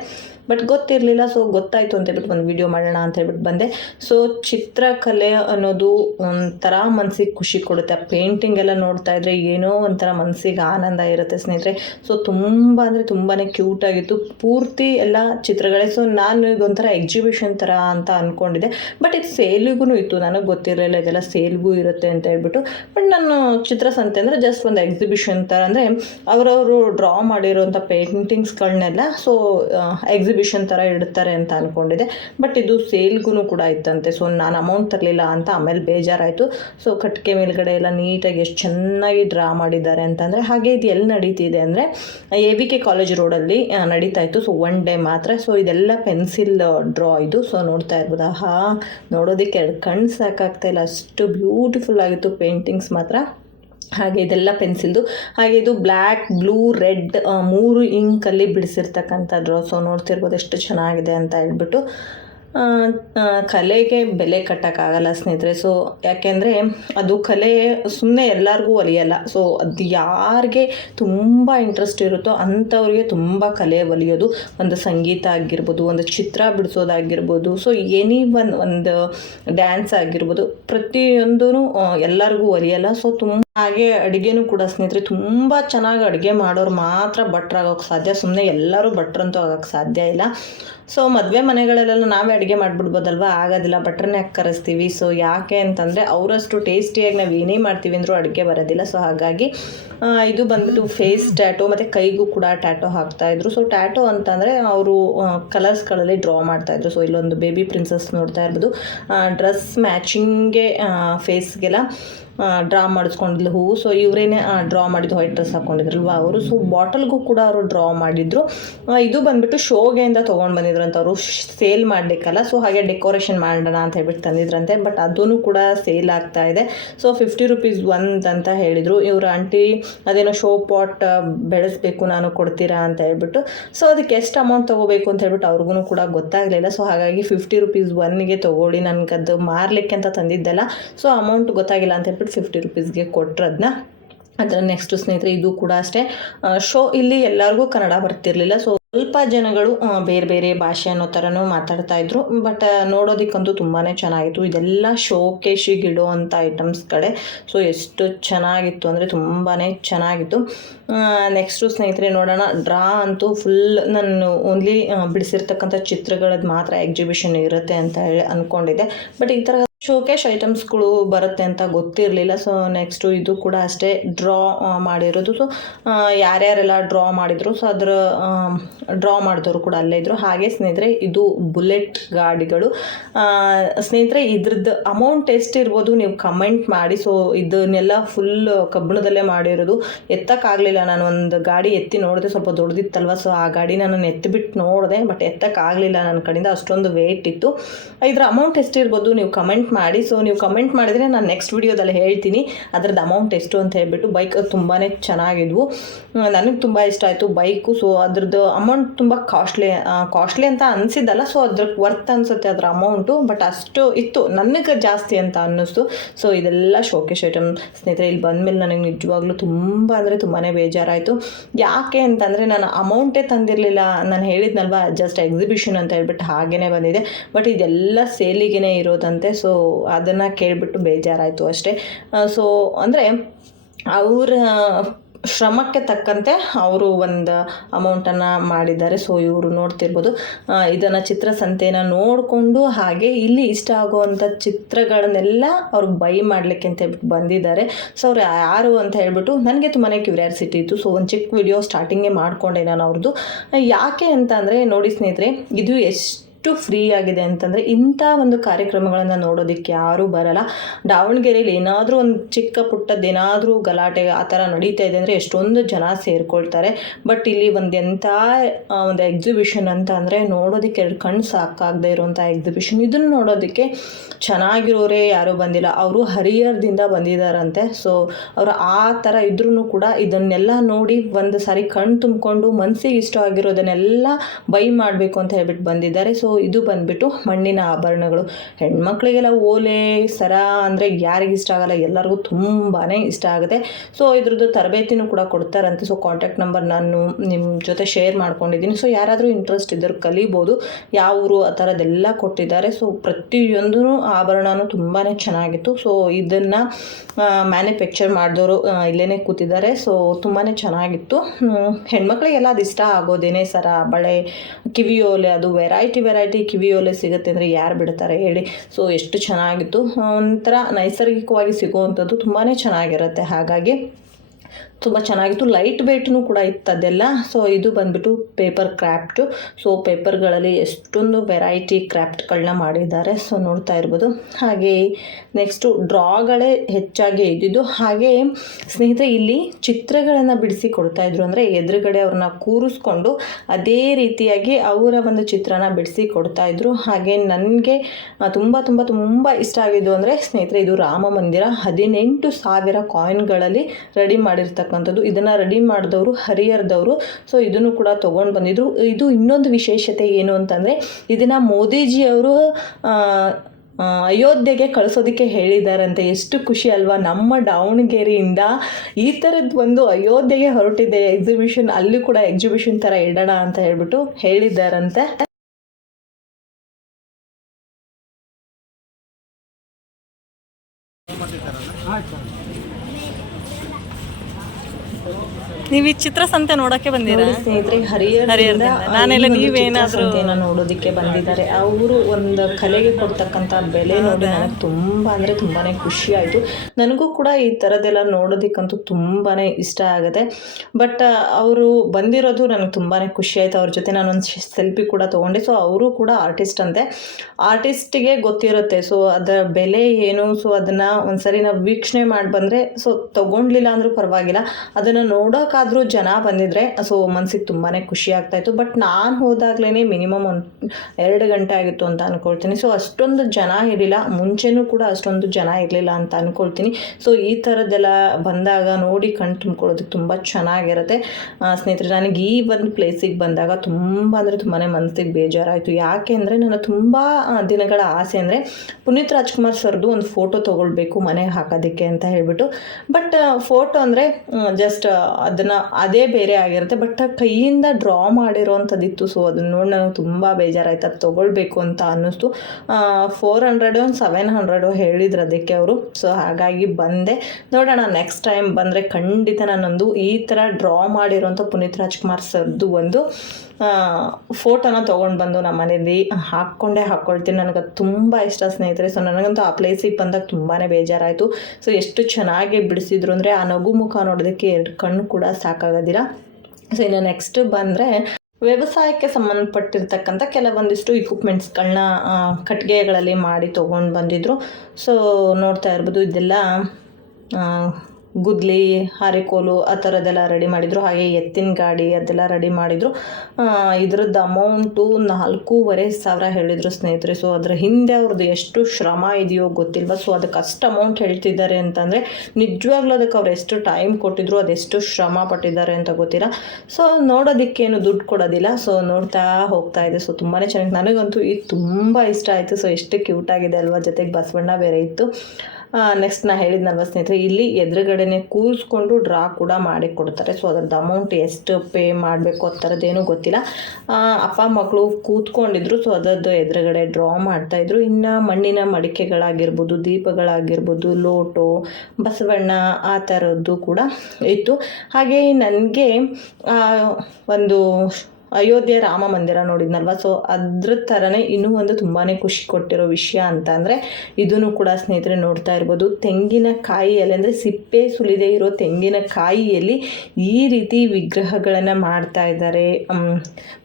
ಬಟ್ ಗೊತ್ತಿರಲಿಲ್ಲ ಸೊ ಗೊತ್ತಾಯಿತು ಅಂತ ಹೇಳ್ಬಿಟ್ಟು ಒಂದು ವಿಡಿಯೋ ಮಾಡೋಣ ಅಂತ ಹೇಳ್ಬಿಟ್ಟು ಬಂದೆ. ಸೊ ಚಿತ್ರಕಲೆ ಅನ್ನೋದು ಒಂಥರ ಮನಸ್ಸಿಗೆ ಖುಷಿ ಕೊಡುತ್ತೆ. ಆ ಪೇಂಟಿಂಗ್ ಎಲ್ಲ ನೋಡ್ತಾ ಇದ್ರೆ ಏನೋ ಒಂಥರ ಮನಸ್ಸಿಗೆ ಆನಂದ ಇರುತ್ತೆ ಸ್ನೇಹಿತರೆ. ಸೊ ತುಂಬ ಅಂದರೆ ತುಂಬಾ ಕ್ಯೂಟಾಗಿತ್ತು ಪೂರ್ತಿ ಎಲ್ಲ ಚಿತ್ರಗಳೇ. ಸೊ ನಾನು ಈಗ ಒಂಥರ ಎಕ್ಸಿಬಿಷನ್ ಥರ ಅಂತ ಅಂದ್ಕೊಂಡಿದ್ದೆ ಬಟ್ ಇದು ಸೇಲಿಗೂ ಇತ್ತು. ನನಗೆ ಗೊತ್ತಿರಲಿಲ್ಲ ಇದೆಲ್ಲ ಸೇಲ್ಗೂ ಇರುತ್ತೆ ಅಂತ ಹೇಳ್ಬಿಟ್ಟು. ಬಟ್ ನಾನು ಚಿತ್ರಸಂತೆ ಅಂದರೆ ಜಸ್ಟ್ ಒಂದು ಎಕ್ಸಿಬಿಷನ್ ಥರ ಅಂದರೆ ಅವರವರು ಡ್ರಾ ಮಾಡಿರೋಂಥ ಪೇಂಟಿಂಗ್ಸ್ಗಳನ್ನೆಲ್ಲ ಸೊ ಎಕ್ಸಿಬಿಷನ್ ಥರ ಇಡ್ತಾರೆ ಅಂತ ಅಂದ್ಕೊಂಡಿದ್ದೆ ಬಟ್ ಇದು ಸೇಲ್ಗೂ ಕೂಡ ಇತ್ತಂತೆ. ಸೊ ನಾನು ಅಮೌಂಟ್ ತರಲಿಲ್ಲ ಅಂತ ಆಮೇಲೆ ಬೇಜಾರಾಯಿತು. ಸೊ ಕಟ್ಟಿಗೆ ಮೇಲ್ಗಡೆ ಎಲ್ಲ ನೀಟಾಗಿ ಎಷ್ಟು ಚೆನ್ನಾಗಿ ಡ್ರಾ ಮಾಡಿದ್ದಾರೆ ಅಂತಂದರೆ, ಹಾಗೆ ಇದು ಎಲ್ಲಿ ನಡೀತಿದೆ ಅಂದರೆ, ಎ ವಿ ಕೆ ಕಾಲೇಜ್ ರೋಡಲ್ಲಿ ನಡೀತಾ ಇತ್ತು. ಸೊ ಒನ್ ಡೇ ಮಾತ್ರ. ಸೊ ಇದೆಲ್ಲ ಪೆನ್ಸಿಲ್ ಡ್ರಾ ಇದು. ಸೊ ನೋಡ್ತಾ ಇರ್ಬೋದು. ಆಹಾ, ನೋಡೋದಕ್ಕೆ ಎರಡು ಕಣ್ಣು ಸಾಕಾಗ್ತಾ ಇಲ್ಲ. ಅಷ್ಟು ಬ್ಯೂಟಿಫುಲ್ ಆಗಿತ್ತು ಪೇಂಟಿಂಗ್ಸ್ ಮಾತ್ರ. ಹಾಗೆ ಇದೆಲ್ಲ ಪೆನ್ಸಿಲ್ದು. ಹಾಗೆ ಇದು ಬ್ಲ್ಯಾಕ್ ಬ್ಲೂ, ರೆಡ್ ಮೂರು ಇಂಕಲ್ಲಿ ಬಿಡಿಸಿರ್ತಕ್ಕಂಥ ಡ್ರಾ ಸೊ ನೋಡ್ತಿರ್ಬೋದು ಎಷ್ಟು ಚೆನ್ನಾಗಿದೆ ಅಂತ ಹೇಳ್ಬಿಟ್ಟು. ಕಲೆಗೆ ಬೆಲೆ ಕಟ್ಟೋಕ್ಕಾಗಲ್ಲ ಸ್ನೇಹಿತರೆ. ಸೊ ಯಾಕೆಂದರೆ ಅದು ಕಲೆ ಸುಮ್ಮನೆ ಎಲ್ಲರಿಗೂ ಒಲಿಯಲ್ಲ. ಸೊ ಅದು ಯಾರಿಗೆ ತುಂಬ ಇಂಟ್ರೆಸ್ಟ್ ಇರುತ್ತೋ ಅಂಥವ್ರಿಗೆ ತುಂಬ ಕಲೆ ಒಲಿಯೋದು. ಒಂದು ಸಂಗೀತ ಆಗಿರ್ಬೋದು, ಒಂದು ಚಿತ್ರ ಬಿಡಿಸೋದಾಗಿರ್ಬೋದು ಸೊ ಎನಿ ಒನ್ ಒಂದು ಡ್ಯಾನ್ಸ್ ಆಗಿರ್ಬೋದು ಪ್ರತಿಯೊಂದೂ ಎಲ್ಲರಿಗೂ ಒಲಿಯಲ್ಲ. ಸೊ ತುಂಬ ಹಾಗೆ ಅಡುಗೆನೂ ಕೂಡ ಸ್ನೇಹಿತರೆ ತುಂಬ ಚೆನ್ನಾಗಿ ಅಡುಗೆ ಮಾಡೋರು ಮಾತ್ರ ಭಟ್ರಾಗೋಕ್ಕೆ ಸಾಧ್ಯ. ಸುಮ್ಮನೆ ಎಲ್ಲರೂ ಭಟ್ರಂತೂ ಆಗೋಕ್ಕೆ ಸಾಧ್ಯ ಇಲ್ಲ. ಸೊ ಮದುವೆ ಮನೆಗಳಲ್ಲೆಲ್ಲ ನಾವೇ ಅಡುಗೆ ಮಾಡಿಬಿಡ್ಬೋದಲ್ವ? ಆಗೋದಿಲ್ಲ. ಭಟ್ರನ್ನೇ ಯಾಕೆ ಕರೆಸ್ತೀವಿ. ಸೊ ಯಾಕೆ ಅಂತಂದರೆ ಅವರಷ್ಟು ಟೇಸ್ಟಿಯಾಗಿ ನಾವು ಏನೇ ಮಾಡ್ತೀವಿ ಅಂದರೂ ಅಡುಗೆ ಬರೋದಿಲ್ಲ. ಸೊ ಹಾಗಾಗಿ ಇದು ಬಂದ್ಬಿಟ್ಟು ಫೇಸ್ ಟ್ಯಾಟೋ ಮತ್ತು ಕೈಗೂ ಕೂಡ ಟ್ಯಾಟೋ ಹಾಕ್ತಾಯಿದ್ರು ಸೊ ಟ್ಯಾಟೋ ಅಂತಂದರೆ ಅವರು ಕಲರ್ಸ್ಗಳಲ್ಲಿ ಡ್ರಾ ಮಾಡ್ತಾಯಿದ್ರು ಸೊ ಇಲ್ಲೊಂದು ಬೇಬಿ ಪ್ರಿನ್ಸಸ್ ನೋಡ್ತಾ ಇರ್ಬೋದು. ಡ್ರೆಸ್ ಮ್ಯಾಚಿಂಗ್ಗೆ ಫೇಸ್ಗೆಲ್ಲ ಡ್ರಾ ಮಾಡಿಸ್ಕೊಂಡಿದ್ಲು. ಹೂವು ಸೊ ಇವರೇನೆ ಡ್ರಾ ಮಾಡಿದ್ದು ವೈಟ್ ಡ್ರೆಸ್ ಅಲ್ವಾ ಅವರು. ಸೊ ಬಾಟಲ್ಗೂ ಕೂಡ ಅವರು ಡ್ರಾ ಮಾಡಿದ್ರು. ಇದು ಬಂದ್ಬಿಟ್ಟು ಶೋಗೆಯಿಂದ ತೊಗೊಂಡು ಬಂದಿದ್ರಂತ ಅವರು. ಸೇಲ್ ಮಾಡಲಿಕ್ಕಲ್ಲ. ಸೊ ಹಾಗೆ ಡೆಕೋರೇಷನ್ ಮಾಡೋಣ ಅಂತ ಹೇಳ್ಬಿಟ್ಟು ತಂದಿದ್ರಂತೆ. ಬಟ್ ಅದೂ ಕೂಡ ಸೇಲ್ ಆಗ್ತಾ ಇದೆ. ಸೊ ಫಿಫ್ಟಿ ರುಪೀಸ್ ಒಂದು ಅಂತ ಹೇಳಿದರು. ಇವರು ಆಂಟಿ ಅದೇನೋ ಶೋ ಪಾಟ್ ಬೆಳೆಸ್ಬೇಕು, ನಾನು ಕೊಡ್ತೀರಾ? ಅಂತ ಹೇಳ್ಬಿಟ್ಟು. ಸೊ ಅದಕ್ಕೆ ಎಷ್ಟು ಅಮೌಂಟ್ ತೊಗೋಬೇಕು ಅಂತ ಹೇಳ್ಬಿಟ್ಟು ಅವ್ರಿಗೂ ಕೂಡ ಗೊತ್ತಾಗಲಿಲ್ಲ. ಸೊ ಹಾಗಾಗಿ ಫಿಫ್ಟಿ ರುಪೀಸ್ ಒನ್ಗೆ ತೊಗೊಳ್ಳಿ. ನನಗೆ ಅದು ಮಾರಲಿಕ್ಕೆ ಅಂತ ತಂದಿದ್ದಲ್ಲ. ಸೊ ಅಮೌಂಟ್ ಗೊತ್ತಾಗಿಲ್ಲ ಅಂತ ಹೇಳ್ಬಿಟ್ಟು ಫಿಫ್ಟಿ ರುಪೀಸ್ಗೆ ಕೊಟ್ಟರು ಅದನ್ನ ಅದರ ನೆಕ್ಸ್ಟ್ ಸ್ನೇಹಿತರೆ ಇದು ಕೂಡ ಅಷ್ಟೇ. ಶೋ ಇಲ್ಲಿ ಎಲ್ಲರಿಗೂ ಕನ್ನಡ ಬರ್ತಿರಲಿಲ್ಲ. ಸೊ ಸ್ವಲ್ಪ ಜನಗಳು ಬೇರೆ ಬೇರೆ ಭಾಷೆ ಅನ್ನೋ ಥರನೂ ಮಾತಾಡ್ತಾ ಇದ್ರು. ಬಟ್ ನೋಡೋದಕ್ಕಂತೂ ತುಂಬಾ ಚೆನ್ನಾಗಿತ್ತು. ಇದೆಲ್ಲ ಶೋಕೇಶಿಗೆ ಇಡೋ ಅಂಥ ಕಡೆ. ಸೊ ಎಷ್ಟು ಚೆನ್ನಾಗಿತ್ತು ಅಂದರೆ ತುಂಬಾ ಚೆನ್ನಾಗಿತ್ತು. ನೆಕ್ಸ್ಟು ಸ್ನೇಹಿತರೆ ನೋಡೋಣ. ಡ್ರಾ ಅಂತೂ ಫುಲ್ ನಾನು ಓನ್ಲಿ ಬಿಡಿಸಿರ್ತಕ್ಕಂಥ ಚಿತ್ರಗಳದ್ದು ಮಾತ್ರ ಎಕ್ಸಿಬಿಷನ್ ಇರುತ್ತೆ ಅಂತ ಹೇಳಿ ಅಂದ್ಕೊಂಡಿದ್ದೆ ಬಟ್ ಈ ಥರ ಶೋಕೇಶ್ ಐಟಮ್ಸ್ಗಳು ಬರುತ್ತೆ ಅಂತ ಗೊತ್ತಿರಲಿಲ್ಲ. ಸೊ ನೆಕ್ಸ್ಟು ಇದು ಕೂಡ ಅಷ್ಟೇ ಡ್ರಾ ಮಾಡಿರೋದು. ಸೊ ಯಾರ್ಯಾರೆಲ್ಲ ಡ್ರಾ ಮಾಡಿದ್ರು ಸೊ ಅದರ ಡ್ರಾ ಮಾಡಿದವರು ಕೂಡ ಅಲ್ಲೇ ಇದ್ದರು ಹಾಗೆ ಸ್ನೇಹಿತರೆ, ಇದು ಬುಲೆಟ್ ಗಾಡಿಗಳು. ಸ್ನೇಹಿತರೆ, ಇದ್ರದ್ದು ಅಮೌಂಟ್ ಎಷ್ಟಿರ್ಬೋದು ನೀವು ಕಮೆಂಟ್ ಮಾಡಿ. ಸೊ ಇದನ್ನೆಲ್ಲ ಫುಲ್ ಕಬ್ಬಿಣದಲ್ಲೇ ಮಾಡಿರೋದು. ಎತ್ತಕ್ಕಾಗಲಿಲ್ಲ. ನಾನು ಒಂದು ಗಾಡಿ ಎತ್ತಿ ನೋಡಿದೆ ಸ್ವಲ್ಪ ದೊಡ್ಡದಿತ್ತಲ್ವ ಸೊ ಆ ಗಾಡಿ ನಾನು ಎತ್ತಿಬಿಟ್ಟು ನೋಡಿದೆ ಬಟ್ ಎತ್ತಕ್ಕಾಗಲಿಲ್ಲ ನನ್ನ ಕಡೆಯಿಂದ ಅಷ್ಟೊಂದು ವೇಟ್ ಇತ್ತು. ಇದರ ಅಮೌಂಟ್ ಎಷ್ಟಿರ್ಬೋದು ನೀವು ಕಮೆಂಟ್ ಮಾಡಿ ಸೊ ನೀವು ಕಮೆಂಟ್ ಮಾಡಿದರೆ ನಾನು ನೆಕ್ಸ್ಟ್ ವಿಡಿಯೋದಲ್ಲಿ ಹೇಳ್ತೀನಿ. ಅದ್ರದ್ದು ಅಮೌಂಟ್ ಎಷ್ಟು ಅಂತ ಹೇಳ್ಬಿಟ್ಟು ಬೈಕ್ ತುಂಬಾ ಚೆನ್ನಾಗಿದ್ವು. ನನಗೆ ತುಂಬ ಇಷ್ಟ ಆಯಿತು ಬೈಕು ಸೊ ಅದ್ರದ್ದು ಅಮೌಂಟ್ ತುಂಬ ಕಾಸ್ಟ್ಲಿ ಕಾಸ್ಟ್ಲಿ ಅಂತ ಅನಿಸಿದ್ದಲ್ಲ ಸೊ ಅದ್ರ ವರ್ತ್ ಅನಿಸುತ್ತೆ ಅದರ ಅಮೌಂಟು ಬಟ್ ಅಷ್ಟು ಇತ್ತು. ನನಗೆ ಜಾಸ್ತಿ ಅಂತ ಅನ್ನಿಸ್ತು. ಸೊ ಇದೆಲ್ಲ ಶೋಕೇಶ್ ಐಟಮ್ ಸ್ನೇಹಿತರೆ, ಇಲ್ಲಿ ಬಂದಮೇಲೆ ನನಗೆ ನಿಜವಾಗ್ಲೂ ತುಂಬ ಅಂದರೆ ತುಂಬಾ ಬೇಜಾರಾಯಿತು. ಯಾಕೆ ಅಂತಂದರೆ ನಾನು ಅಮೌಂಟೇ ತಂದಿರಲಿಲ್ಲ. ನಾನು ಹೇಳಿದ್ನಲ್ವ ಜಸ್ಟ್ ಎಕ್ಸಿಬಿಷನ್ ಅಂತ ಹೇಳ್ಬಿಟ್ಟು ಹಾಗೇ ಬಂದಿದೆ. ಬಟ್ ಇದೆಲ್ಲ ಸೇಲಿಗೆ ಇರೋದಂತೆ ಸೊ ಅದನ್ನು ಕೇಳಿಬಿಟ್ಟು ಬೇಜಾರಾಯಿತು ಅಷ್ಟೇ. ಸೊ ಅಂದರೆ ಅವರ ಶ್ರಮಕ್ಕೆ ತಕ್ಕಂತೆ ಅವರು ಒಂದು ಅಮೌಂಟನ್ನು ಮಾಡಿದ್ದಾರೆ. ಸೊ ಇವರು ನೋಡ್ತಿರ್ಬೋದು ಇದನ್ನು ಚಿತ್ರಸಂತೆನ ನೋಡಿಕೊಂಡು ಹಾಗೆ ಇಲ್ಲಿ ಇಷ್ಟ ಆಗುವಂಥ ಚಿತ್ರಗಳನ್ನೆಲ್ಲ ಅವ್ರಿಗೆ ಬೈ ಮಾಡಲಿಕ್ಕೆ ಅಂತ ಹೇಳ್ಬಿಟ್ಟು ಬಂದಿದ್ದಾರೆ. ಸೊ ಅವ್ರು ಯಾರು ಅಂತ ಹೇಳ್ಬಿಟ್ಟು ನನಗೆ ತುಂಬಾ ಕ್ಯೂರಿಯಾಸಿಟಿ ಇತ್ತು. ಸೊ ಒಂದು ಚಿಕ್ಕ ವಿಡಿಯೋ ಸ್ಟಾರ್ಟಿಂಗೇ ಮಾಡಿಕೊಂಡೆ ನಾನು ಅವ್ರದ್ದು ಯಾಕೆ ಅಂತ ಅಂದರೆ ನೋಡಿ ಸ್ನೇಹಿತರೆ, ಇದು ಎಷ್ಟು ಫ್ರೀ ಆಗಿದೆ ಅಂತಂದರೆ ಇಂಥ ಒಂದು ಕಾರ್ಯಕ್ರಮಗಳನ್ನು ನೋಡೋದಕ್ಕೆ ಯಾರೂ ಬರಲ್ಲ. ದಾವಣಗೆರೆಯಲ್ಲಿ ಏನಾದರೂ ಒಂದು ಚಿಕ್ಕ ಪುಟ್ಟದ್ದು ಏನಾದರೂ ಗಲಾಟೆ ಆ ಥರ ನಡೀತಾ ಇದೆ ಅಂದರೆ ಎಷ್ಟೊಂದು ಜನ ಸೇರಿಕೊಳ್ತಾರೆ. ಬಟ್ ಇಲ್ಲಿ ಒಂದು ಎಂಥ ಒಂದು ಎಕ್ಸಿಬಿಷನ್ ಅಂತ ಅಂದರೆ ನೋಡೋದಕ್ಕೆ ಎರಡು ಕಣ್ಣು ಸಾಕಾಗದೆ ಇರುವಂಥ ಎಕ್ಸಿಬಿಷನ್ ಇದನ್ನು ನೋಡೋದಕ್ಕೆ ಚೆನ್ನಾಗಿರೋರೇ ಯಾರೂ ಬಂದಿಲ್ಲ. ಅವರು ಹರಿಯರ್ದಿಂದ ಬಂದಿದ್ದಾರಂತೆ ಸೊ ಅವರು ಆ ಥರ ಇದ್ರೂ ಕೂಡ ಇದನ್ನೆಲ್ಲ ನೋಡಿ ಒಂದು ಸಾರಿ ಕಣ್ಣು ತುಂಬಿಕೊಂಡು ಮನಸ್ಸಿಗೆ ಇಷ್ಟ ಆಗಿರೋದನ್ನೆಲ್ಲ ಬೈ ಮಾಡಬೇಕು ಅಂತ ಹೇಳ್ಬಿಟ್ಟು ಬಂದಿದ್ದಾರೆ. ಸೊ ಇದು ಬಂದ್ಬಿಟ್ಟು ಮಣ್ಣಿನ ಆಭರಣಗಳು. ಹೆಣ್ಮಕ್ಳಿಗೆಲ್ಲ ಓಲೆ, ಸರ ಅಂದರೆ ಯಾರಿಗೆ ಇಷ್ಟ ಆಗಲ್ಲ, ಎಲ್ಲರಿಗೂ ತುಂಬಾ ಇಷ್ಟ ಆಗುತ್ತೆ. ಸೊ ಇದ್ರದ್ದು ತರಬೇತಿನೂ ಕೂಡ ಕೊಡ್ತಾರಂತೆ. ಸೊ ಕಾಂಟ್ಯಾಕ್ಟ್ ನಂಬರ್ ನಾನು ನಿಮ್ಮ ಜೊತೆ ಶೇರ್ ಮಾಡ್ಕೊಂಡಿದ್ದೀನಿ. ಸೊ ಯಾರಾದರೂ ಇಂಟ್ರೆಸ್ಟ್ ಇದ್ದರು ಕಲಿಬೋದು. ಯಾವ ಊರು, ಆ ಥರದ್ದೆಲ್ಲ ಕೊಟ್ಟಿದ್ದಾರೆ. ಸೊ ಪ್ರತಿಯೊಂದೂ ಆಭರಣನೂ ತುಂಬಾ ಚೆನ್ನಾಗಿತ್ತು. ಸೊ ಇದನ್ನು ಮ್ಯಾನುಫ್ಯಾಕ್ಚರ್ ಮಾಡಿದವರು ಇಲ್ಲೇ ಕೂತಿದ್ದಾರೆ. ಸೊ ತುಂಬಾ ಚೆನ್ನಾಗಿತ್ತು. ಹೆಣ್ಮಕ್ಳಿಗೆಲ್ಲ ಅದು ಇಷ್ಟ ಆಗೋದೇನೆ, ಸರ, ಬಳೆ ಕಿವಿಯೋಲೆ ಅದು ವೆರೈಟಿ ವೆರೈಟಿ ಕಿವಿಯೋಲೆ ಸಿಗುತ್ತೆ ಅಂದರೆ ಯಾರು ಬಿಡ್ತಾರೆ ಹೇಳಿ. ಸೊ ಎಷ್ಟು ಚೆನ್ನಾಗಿತ್ತು. ಒಂಥರ ನೈಸರ್ಗಿಕವಾಗಿ ಸಿಗುವಂಥದ್ದು ತುಂಬಾ ಚೆನ್ನಾಗಿರುತ್ತೆ. ಹಾಗಾಗಿ ತುಂಬ ಚೆನ್ನಾಗಿತ್ತು. ಲೈಟ್ ವೆಯ್ಟ್ನು ಕೂಡ ಇತ್ತು ಅದೆಲ್ಲ. ಸೊ ಇದು ಬಂದ್ಬಿಟ್ಟು ಪೇಪರ್ ಕ್ರಾಫ್ಟು ಸೊ ಪೇಪರ್ಗಳಲ್ಲಿ ಎಷ್ಟೊಂದು ವೆರೈಟಿ ಕ್ರಾಫ್ಟ್ಗಳನ್ನ ಮಾಡಿದ್ದಾರೆ. ಸೊ ನೋಡ್ತಾ ಇರ್ಬೋದು. ಹಾಗೆ ನೆಕ್ಸ್ಟು ಡ್ರಾಗಳೇ ಹೆಚ್ಚಾಗಿ ಇದ್ದಿದ್ದು. ಹಾಗೆ ಸ್ನೇಹಿತರೆ, ಇಲ್ಲಿ ಚಿತ್ರಗಳನ್ನು ಬಿಡಿಸಿ ಕೊಡ್ತಾ ಇದ್ರು. ಅಂದರೆ ಎದುರುಗಡೆ ಅವ್ರನ್ನ ಕೂರಿಸ್ಕೊಂಡು ಅದೇ ರೀತಿಯಾಗಿ ಅವರ ಒಂದು ಚಿತ್ರನ ಬಿಡಿಸಿ ಕೊಡ್ತಾ ಇದ್ರು. ಹಾಗೆ ನನಗೆ ತುಂಬ ತುಂಬ ತುಂಬ ಇಷ್ಟ ಆಗಿದ್ದು ಅಂದರೆ ಸ್ನೇಹಿತರೆ, ಇದು ರಾಮ ಮಂದಿರ ಹದಿನೆಂಟು ಸಾವಿರ ಕಾಯಿನ್ಗಳಲ್ಲಿ ರೆಡಿ ಮಾಡಿರ್ತಕ್ಕಂಥದ್ದು ಇದನ್ನು ರೆಡಿ ಮಾಡಿದವರು ಹರಿಹರದವರು ಸೊ ಇದನ್ನು ಕೂಡ ತೊಗೊಂಡು ಬಂದಿದ್ರು. ಇದು ಇನ್ನೊಂದು ವಿಶೇಷತೆ ಏನು ಅಂತಂದರೆ, ಇದನ್ನು ಮೋದಿಜಿಯವರು ಅಯೋಧ್ಯೆಗೆ ಕಳಿಸೋದಕ್ಕೆ ಹೇಳಿದಾರಂತೆ. ಎಷ್ಟು ಖುಷಿ ಅಲ್ವಾ? ನಮ್ಮ ದಾವಣಗೆರೆಯಿಂದ ಈ ಥರದ್ದು ಒಂದು ಅಯೋಧ್ಯೆಗೆ ಹೊರಟಿದೆ ಎಕ್ಸಿಬಿಷನ್ ಅಲ್ಲಿ ಕೂಡ ಎಕ್ಸಿಬಿಷನ್ ಥರ ಇಡೋಣ ಅಂತ ಹೇಳ್ಬಿಟ್ಟು ಹೇಳಿದ್ದಾರಂತೆ ನೀವು ಈ ಚಿತ್ರಸಂತೆ ನೋಡಕ್ಕೆ ಬಂದಿರಾ? ಸ್ನೇಹಿತರೆ ಹರಿಹರದಿಂದ. ನಾನೆಲ್ಲ ಒಂದು ನೀವೇನಾದ್ರೂ- ನೋಡೋದಕ್ಕೆ ಬಂದಿದ್ದಾರೆ. ಅವರು ಒಂದು ಕಲೆಗೆ ಕೊಡ್ತಕ್ಕಂಥ ಬೆಲೆ ನೋಡಿ ನನಗೆ ತುಂಬಾ ಅಂದ್ರೆ ತುಂಬಾನೇ ಖುಷಿ ಆಯ್ತು. ನನಗೂ ಕೂಡ ಈ ಥರದ್ದೆಲ್ಲ ನೋಡೋದಕ್ಕಂತೂ ತುಂಬಾನೇ ಇಷ್ಟ ಆಗುತ್ತೆ. ಬಟ್ ಅವರು ಬಂದಿರೋದು ನನಗೆ ತುಂಬಾನೇ ಖುಷಿ ಆಯ್ತು. ಅವ್ರ ಜೊತೆ ನಾನೊಂದು ಸೆಲ್ಫಿ ಕೂಡ ತಗೊಂಡೆ. ಸೊ ಅವರು ಕೂಡ ಆರ್ಟಿಸ್ಟ್ ಅಂತೆ. ಆರ್ಟಿಸ್ಟಿಗೆ ಗೊತ್ತಿರುತ್ತೆ. ಸೊ ಅದರ ಬೆಲೆ ಏನು? ಸೊ ಅದನ್ನ ಒಂದ್ಸರಿ ನಾವು ವೀಕ್ಷಣೆ ಮಾಡಿ ಬಂದ್ರೆ ಸೊ ತೊಗೊಂಡ್ಲಿಲ್ಲ ಅಂದರೂ ಪರವಾಗಿಲ್ಲ. ಅದನ್ನು ನೋಡೋಕ್ಕಾದ್ರೂ ಜನ ಬಂದಿದ್ರೆ, ಸೊ ಮನಸ್ಸಿಗೆ ತುಂಬಾ ಖುಷಿ ಆಗ್ತಾಯಿತ್ತು ಬಟ್ ನಾನು ಹೋದಾಗ್ಲೇ ಮಿನಿಮಮ್ ಒಂದು ಎರಡು ಗಂಟೆ ಆಗಿತ್ತು ಅಂತ ಅಂದ್ಕೊಳ್ತೀನಿ ಸೊ ಅಷ್ಟೊಂದು ಜನ ಇರಲಿಲ್ಲ. ಮುಂಚೆನೂ ಕೂಡ ಅಷ್ಟೊಂದು ಜನ ಇರಲಿಲ್ಲ ಅಂತ ಅಂದ್ಕೊಳ್ತೀನಿ ಸೊ ಈ ಥರದ್ದೆಲ್ಲ ಬಂದಾಗ ನೋಡಿ ಕಣ್ ತುಂಬ್ಕೊಳ್ಳೋದಕ್ಕೆ ತುಂಬ ಚೆನ್ನಾಗಿರುತ್ತೆ. ಸ್ನೇಹಿತರೆ, ನನಗೆ ಈ ಒಂದು ಪ್ಲೇಸಿಗೆ ಬಂದಾಗ ತುಂಬ ಅಂದರೆ ತುಂಬಾ ಮನಸ್ಸಿಗೆ ಬೇಜಾರಾಯಿತು. ಯಾಕೆ ಅಂದರೆ ನನ್ನ ತುಂಬ ದಿನಗಳ ಆಸೆ ಅಂದರೆ ಪುನೀತ್ ರಾಜ್ಕುಮಾರ್ ಸರ್ದು ಒಂದು ಫೋಟೋ ತೊಗೊಳ್ಬೇಕು ಮನೆಗೆ ಹಾಕೋದಕ್ಕೆ ಅಂತ ಹೇಳ್ಬಿಟ್ಟು. ಬಟ್ ಫೋಟೋ ಅಂದರೆ ಜಸ್ಟ್ ಅದನ್ನು ಅದೇ ಬೇರೆ ಆಗಿರುತ್ತೆ. ಬಟ್ ಕೈಯಿಂದ ಡ್ರಾ ಮಾಡಿರೋವಂಥದ್ದಿತ್ತು ಸೊ ಅದನ್ನ ನೋಡಿ ನನಗೆ ತುಂಬ ಬೇಜಾರಾಯ್ತು. ಅದು ತೊಗೊಳ್ಬೇಕು ಅಂತ ಅನ್ನಿಸ್ತು. ಫೋರ್ ಹಂಡ್ರೆಡು ಒಂದು ಸೆವೆನ್ ಹಂಡ್ರೆಡು ಹೇಳಿದ್ರು ಅದಕ್ಕೆ ಅವರು. ಸೊ ಹಾಗಾಗಿ ಬಂದೆ. ನೋಡೋಣ ನೆಕ್ಸ್ಟ್ ಟೈಮ್ ಬಂದರೆ ಖಂಡಿತ ನಾನೊಂದು ಈ ಥರ ಡ್ರಾ ಮಾಡಿರೋಂಥ ಪುನೀತ್ ರಾಜ್ಕುಮಾರ್ ಸರ್ದು ಒಂದು ಫೋಟೋನ ತೊಗೊಂಡು ಬಂದು ನಮ್ಮ ಮನೇಲಿ ಹಾಕ್ಕೊಂಡೇ ಹಾಕ್ಕೊಳ್ತೀನಿ ನನಗೆ ತುಂಬ ಇಷ್ಟ ಸ್ನೇಹಿತರೆ. ಸೊ ನನಗಂತೂ ಆ ಪ್ಲೇಸಿಗೆ ಬಂದಾಗ ತುಂಬಾ ಬೇಜಾರಾಯಿತು. ಸೊ ಎಷ್ಟು ಚೆನ್ನಾಗಿ ಬಿಡಿಸಿದ್ರು ಅಂದರೆ ಆ ನಗು ಮುಖ ನೋಡೋದಕ್ಕೆ ಎರಡು ಕಣ್ಣು ಕೂಡ ಸಾಕಾಗೋದಿಲ್ಲ. ಸೊ ಇನ್ನು ನೆಕ್ಸ್ಟ್ ಬಂದರೆ ವ್ಯವಸಾಯಕ್ಕೆ ಸಂಬಂಧಪಟ್ಟಿರ್ತಕ್ಕಂಥ ಕೆಲವೊಂದಿಷ್ಟು ಇಕ್ವಿಪ್ಮೆಂಟ್ಸ್ಗಳನ್ನ ಕಟ್ಟಿಗೆಗಳಲ್ಲಿ ಮಾಡಿ ತೊಗೊಂಡು ಬಂದಿದ್ದರು ಸೊ ನೋಡ್ತಾ ಇರ್ಬೋದು ಇದೆಲ್ಲ ಗುದ್ಲಿ ಹಾರೆಕೋಲು ಆ ಥರದ್ದೆಲ್ಲ ರೆಡಿ ಮಾಡಿದರು. ಹಾಗೆ ಎತ್ತಿನ ಗಾಡಿ ಅದೆಲ್ಲ ರೆಡಿ ಮಾಡಿದರು. ಇದ್ರದ್ದು ಅಮೌಂಟು ನಾಲ್ಕೂವರೆ ಸಾವಿರ ಹೇಳಿದರು ಸ್ನೇಹಿತರೆ. ಸೊ ಅದರ ಹಿಂದೆ ಅವ್ರದ್ದು ಎಷ್ಟು ಶ್ರಮ ಇದೆಯೋ ಗೊತ್ತಿಲ್ವ? ಸೊ ಅದಕ್ಕೆ ಅಷ್ಟು ಅಮೌಂಟ್ ಹೇಳ್ತಿದ್ದಾರೆ ಅಂತಂದರೆ, ನಿಜವಾಗ್ಲೂ ಅದಕ್ಕೆ ಅವ್ರು ಎಷ್ಟು ಟೈಮ್ ಕೊಟ್ಟಿದ್ರು, ಅದೆಷ್ಟು ಶ್ರಮ ಪಟ್ಟಿದ್ದಾರೆ ಅಂತ ಗೊತ್ತಿಲ್ಲ. ಸೊ ನೋಡೋದಕ್ಕೇನು ದುಡ್ಡು ಕೊಡೋದಿಲ್ಲ. ಸೊ ನೋಡ್ತಾ ಹೋಗ್ತಾ ಇದೆ. ಸೊ ತುಂಬಾ ಚೆನ್ನಾಗಿ, ನನಗಂತೂ ಇದು ತುಂಬ ಇಷ್ಟ ಆಯಿತು. ಸೊ ಎಷ್ಟು ಕ್ಯೂಟ್ ಆಗಿದೆ ಅಲ್ವಾ? ಜೊತೆಗೆ ಬಸವಣ್ಣ ಬೇರೆ ಇತ್ತು. ನೆಕ್ಸ್ಟ್ ನಾ ಹೇಳಿದ್ನಲ್ವ ಸ್ನೇಹಿತರೆ, ಇಲ್ಲಿ ಎದುರುಗಡೆನೆ ಕೂರಿಸ್ಕೊಂಡು ಡ್ರಾ ಕೂಡ ಮಾಡಿ ಕೊಡ್ತಾರೆ. ಸೊ ಅದ್ರದ್ದು ಅಮೌಂಟ್ ಎಷ್ಟು ಪೇ ಮಾಡಬೇಕು ಆ ಥರದ್ದೇನೂ ಗೊತ್ತಿಲ್ಲ. ಅಪ್ಪ ಮಕ್ಕಳು ಕೂತ್ಕೊಂಡಿದ್ರು. ಸೊ ಅದರದ್ದು ಎದುರುಗಡೆ ಡ್ರಾ ಮಾಡ್ತಾ ಇದ್ರು. ಇನ್ನು ಮಣ್ಣಿನ ಮಡಿಕೆಗಳಾಗಿರ್ಬೋದು, ದೀಪಗಳಾಗಿರ್ಬೋದು, ಲೋಟೋ, ಬಸವಣ್ಣ, ಆ ಥರದ್ದು ಕೂಡ ಇತ್ತು. ಹಾಗೆ ನನಗೆ ಒಂದು ಅಯೋಧ್ಯೆ ರಾಮ ಮಂದಿರ ನೋಡಿದ್ನಲ್ವ? ಸೊ ಅದ್ರ ಥರನೇ ಇನ್ನೂ ಒಂದು ತುಂಬಾ ಖುಷಿ ಕೊಟ್ಟಿರೋ ವಿಷಯ ಅಂತ ಅಂದರೆ ಇದನ್ನು ಕೂಡ ಸ್ನೇಹಿತರೆ ನೋಡ್ತಾ ಇರ್ಬೋದು. ತೆಂಗಿನಕಾಯಿಯಲ್ಲಿ ಅಂದರೆ ಸಿಪ್ಪೆ ಸುಲಿದೆ ಇರೋ ತೆಂಗಿನಕಾಯಿಯಲ್ಲಿ ಈ ರೀತಿ ವಿಗ್ರಹಗಳನ್ನು ಮಾಡ್ತಾ ಇದ್ದಾರೆ.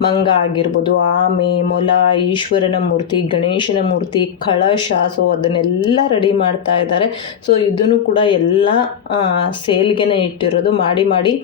ಮಂಗ ಆಗಿರ್ಬೋದು, ಆಮೆ, ಮೊಲ, ಈಶ್ವರನ ಮೂರ್ತಿ, ಗಣೇಶನ ಮೂರ್ತಿ, ಕಳಶ ಸೊ ಅದನ್ನೆಲ್ಲ ರೆಡಿ ಮಾಡ್ತಾ ಇದ್ದಾರೆ. ಸೊ ಇದನ್ನು ಕೂಡ ಎಲ್ಲ ಸೇಲ್ಗೆನೇ ಇಟ್ಟಿರೋದು. ಮಾಡಿ ಮಾಡಿ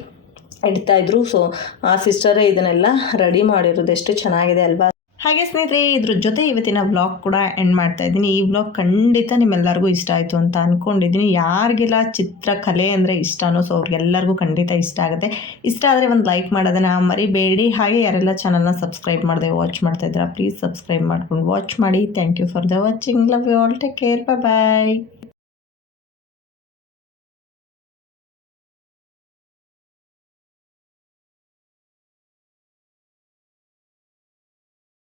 ಇಡ್ತಾ ಇದ್ರು. ಸೊ ಆ ಸಿಸ್ಟರೇ ಇದನ್ನೆಲ್ಲ ರೆಡಿ ಮಾಡಿರೋದು ಎಷ್ಟು ಚೆನ್ನಾಗಿದೆ ಅಲ್ವಾ? ಹಾಗೆ ಸ್ನೇಹಿತರೆ, ಇದ್ರ ಜೊತೆ ಇವತ್ತಿನ ವ್ಲಾಗ್ ಕೂಡ ಎಂಡ್ ಮಾಡ್ತಾ ಇದ್ದೀನಿ. ಈ ವ್ಲಾಗ್ ಖಂಡಿತ ನಿಮ್ಮೆಲ್ಲರಿಗೂ ಇಷ್ಟ ಆಯಿತು ಅಂತ ಅಂದ್ಕೊಂಡಿದ್ದೀನಿ ಯಾರಿಗೆಲ್ಲ ಚಿತ್ರಕಲೆ ಅಂದರೆ ಇಷ್ಟನೋ ಸೊ ಅವ್ರಿಗೆಲ್ಲರಿಗೂ ಖಂಡಿತ ಇಷ್ಟ ಆಗುತ್ತೆ. ಇಷ್ಟ ಆದರೆ ಒಂದು ಲೈಕ್ ಮಾಡೋದನ್ನ ಮರಿಬೇಡಿ. ಹಾಗೆ ಯಾರೆಲ್ಲ ಚಾನಲ್ನ ಸಬ್ಸ್ಕ್ರೈಬ್ ಮಾಡಿದೆ ವಾಚ್ ಮಾಡ್ತಾ ಇದ್ದೀರಾ ಪ್ಲೀಸ್ ಸಬ್ಸ್ಕ್ರೈಬ್ ಮಾಡ್ಕೊಂಡು ವಾಚ್ ಮಾಡಿ. Thank you for the watching love you all take care bye